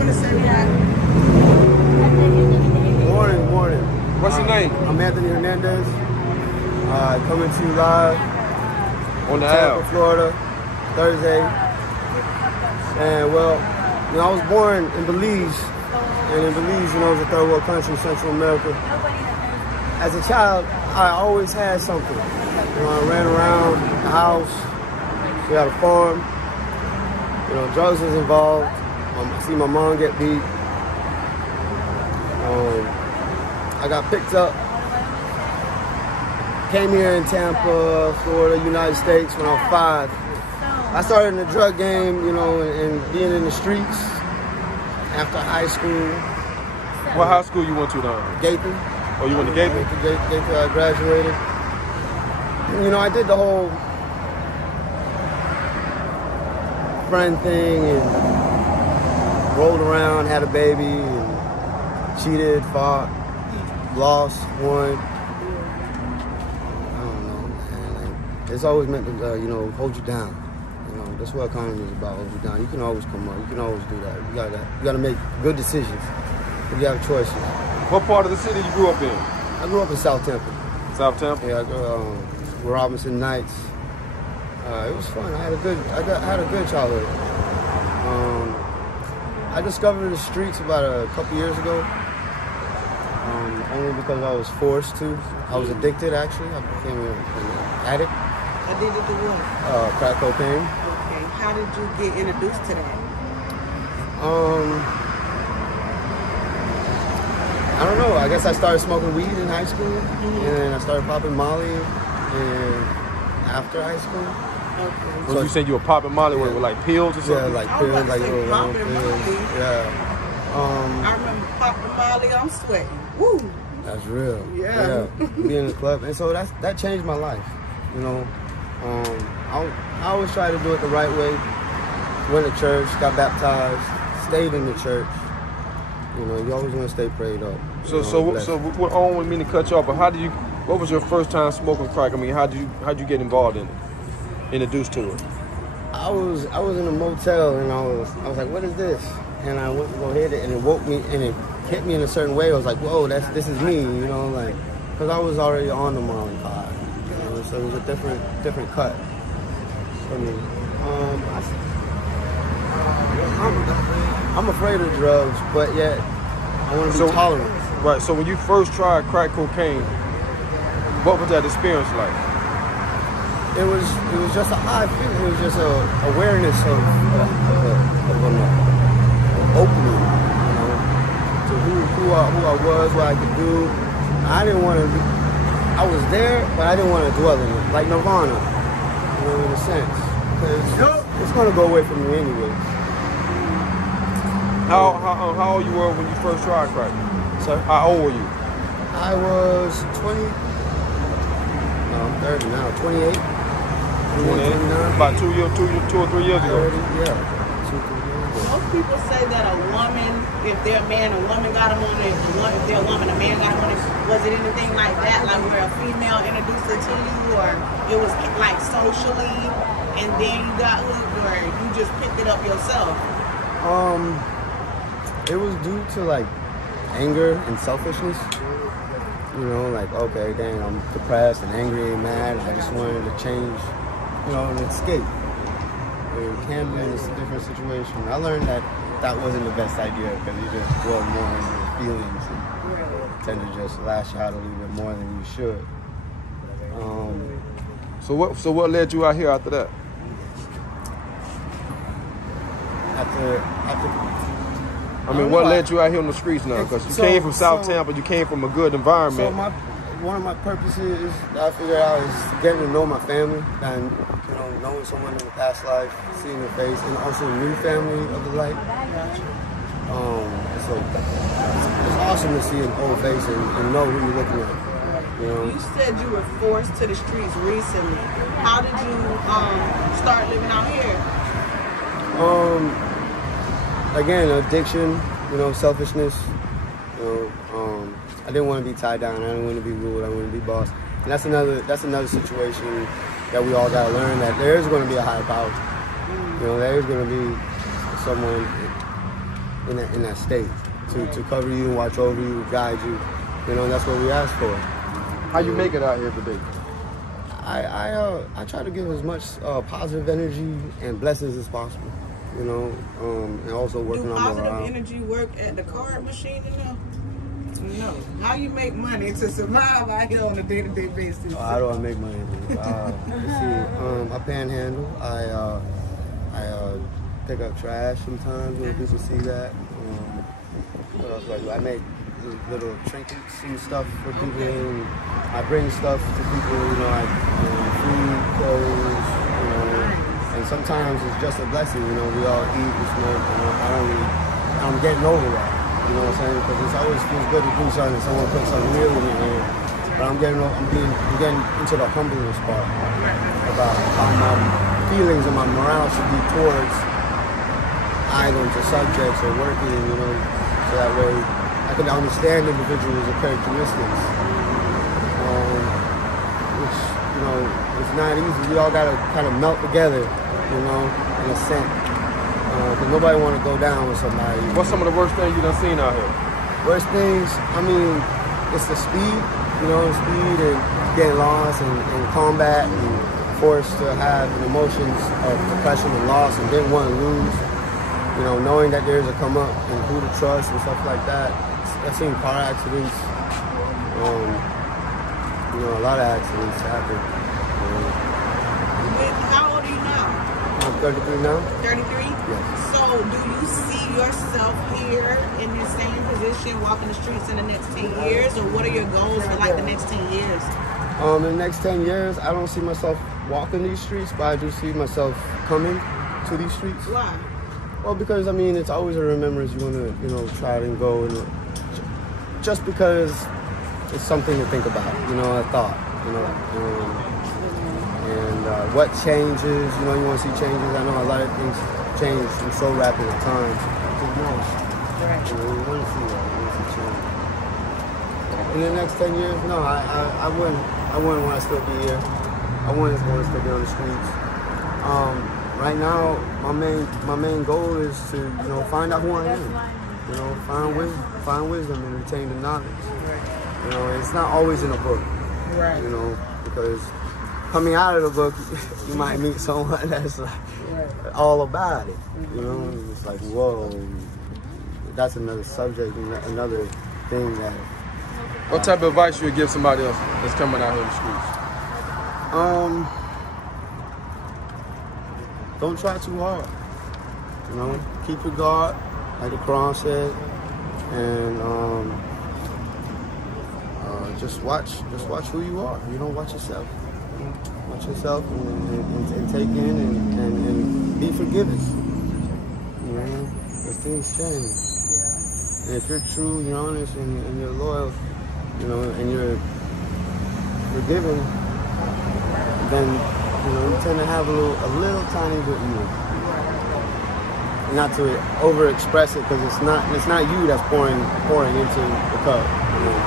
want to say that. Morning, morning. What's your name? I'm Anthony Hernandez. Coming to you live On the Tampa, Florida, Thursday. And well, you know, I was born in Belize, and in Belize, you know, it's a third world country, Central America. As a child, I always had something. You know, I ran around the house. We had a farm. You know, drugs was involved. I see my mom get beat. I got picked up. Came here in Tampa, Florida, United States when I was 5. I started in the drug game, you know, and being in the streets after high school. What high school you went to now? Gaping. Oh, you went to Gaping? Gaping, I graduated. And, you know, I did the whole friend thing and rolled around, had a baby, and cheated, fought, lost, won. I don't know, man. Like, it's always meant to, you know, hold you down. You know, that's what economy is about, hold you down. You can always come up. You can always do that. You gotta make good decisions. You have choices. What part of the city you grew up in? I grew up in South Tampa. South Tampa? Yeah, I grew up Robinson Nights. It was fun. I had a good childhood. I discovered the streets about a couple years ago. Only because I was forced to. I was addicted, actually. I became an addict. Addicted to what? Crack cocaine. Okay. How did you get introduced to that? I don't know. I guess I started smoking weed in high school, and I started popping Molly after high school. Okay. So you said you were popping Molly with like pills or something? Yeah, like pills, like little round pills. Yeah. I remember popping Molly. I'm sweating. Woo. That's real. Yeah. Being in the club, and so that changed my life. You know, I always try to do it the right way. Went to church, got baptized, stayed in the church. You know, you always want to stay prayed up. So what? I don't mean to cut you off, but what was your first time smoking crack? I mean, how'd you get involved in it? Introduced to it? I was in a motel, and I was like, what is this? And I went to go hit it, and it woke me, and it hit me in a certain way. I was like, whoa, this is me, you know, like, because I was already on the Molly pod, you know, so it was a different cut for me. I'm afraid of drugs, but yet I want to be tolerant. Right. So when you first tried crack cocaine, what was that experience like? It was just a high feeling. It was just a awareness of an opening, you know, to who I was, what I could do. I didn't want to. I was there, but I didn't want to dwell in it, like Nirvana, you know, in a sense, because it's gonna go away from me anyways. How old you were when you first tried crack? So how old were you? I was 20. No, I'm 30 now. 28. 29. About 2 or 3 years ago. 30, yeah. 2 or 3 years ago. Most people say that a woman, if they're a man, a woman got them on it. If they're a woman, a man got them on it. Was it anything like that, like where a female introduced it to you, or it was like socially, and then you got hooked, or you just picked it up yourself? It was due to like anger and selfishness. You know, like, okay, dang, I'm depressed and angry and mad. I just wanted to change, you know, and escape. It can be in a different situation. I learned that wasn't the best idea because you just dwell more in your feelings and tend to just lash out a little bit more than you should. So what led you out here after that? What led you out here on the streets now? Because you came from South Tampa, you came from a good environment. So one of my purposes that I figured out is getting to know my family and, you know, knowing someone in the past life, seeing their face, and also a new family of the light. So it's awesome to see an old face and know who you're looking at. You know? You said you were forced to the streets recently. How did you start living out here? Again, addiction, you know, selfishness. You know, I didn't want to be tied down. I didn't want to be ruled. I didn't want to be bossed. And that's another situation that we all got to learn, that there is going to be a higher power. You know, there is going to be someone in that state, to cover you and watch over you, guide you. You know, and that's what we ask for. How you make it out here today? I try to give as much positive energy and blessings as possible. You know, and also working on positive morale. energy work at the card machine enough? No. How you make money to survive out here on a day-to-day basis? How do I make money? Let's see. I panhandle. I pick up trash sometimes when people see that. What else do I do? I make little trinkets and stuff for people. And I bring stuff to people. You know, food, clothes. You know, and sometimes it's just a blessing. You know, we all eat and smoke. You know, I'm getting over that. You know what I'm saying? Because it always feels good to do something and someone puts something real in your hand. But I'm getting into the humbleness part about how my feelings and my morale should be towards items or subjects or working, you know, so that way I can understand individuals and characteristics. Which, you know, it's not easy. We all gotta kind of melt together, you know, in a sense. Because nobody want to go down with somebody. What's some of the worst things you done seen out here? Worst things, I mean, it's the speed, you know, speed and getting lost and combat and forced to have emotions of depression and loss and didn't want to lose. You know, knowing that there's a come up and who to trust and stuff like that. I've seen car accidents. You know, a lot of accidents happen. How old are you now? I'm 33 now. 33? Yes. So do you see yourself here in the same position, walking the streets in the next 10 years? Or what are your goals for like the next 10 years? In the next 10 years, I don't see myself walking these streets, but I do see myself coming to these streets. Why? Well, because, I mean, it's always a remembrance you want to, you know, try and go. And just because it's something to think about, you know, a thought, you know. And what changes, you know, you want to see changes. I know a lot of things change in so rapid a time. Right. You know, we want to see that. We want to see change. In the next 10 years, no, I wouldn't want to still be here. I wouldn't want to still be on the streets. Right now, my main goal is to, you know, find out who I am. You know, find wisdom and retain the knowledge. Right. You know, it's not always in a book. Right. You know, because coming out of the book, you might meet someone that's like all about it. You know, and it's like, whoa, that's another subject, another thing that. What type of advice you would give somebody else that's coming out here in the streets? Don't try too hard. You know, keep your guard, like the Quran said, and just watch who you are. You don't watch yourself. You know? Watch yourself and take in and be forgiving. You know, because things change. Yeah. And if you're true, you're honest, and you're loyal, you know, and you're forgiving, then. You know, you tend to have a little tiny bit more. Not to overexpress it, because it's not you that's pouring into the cup. You know?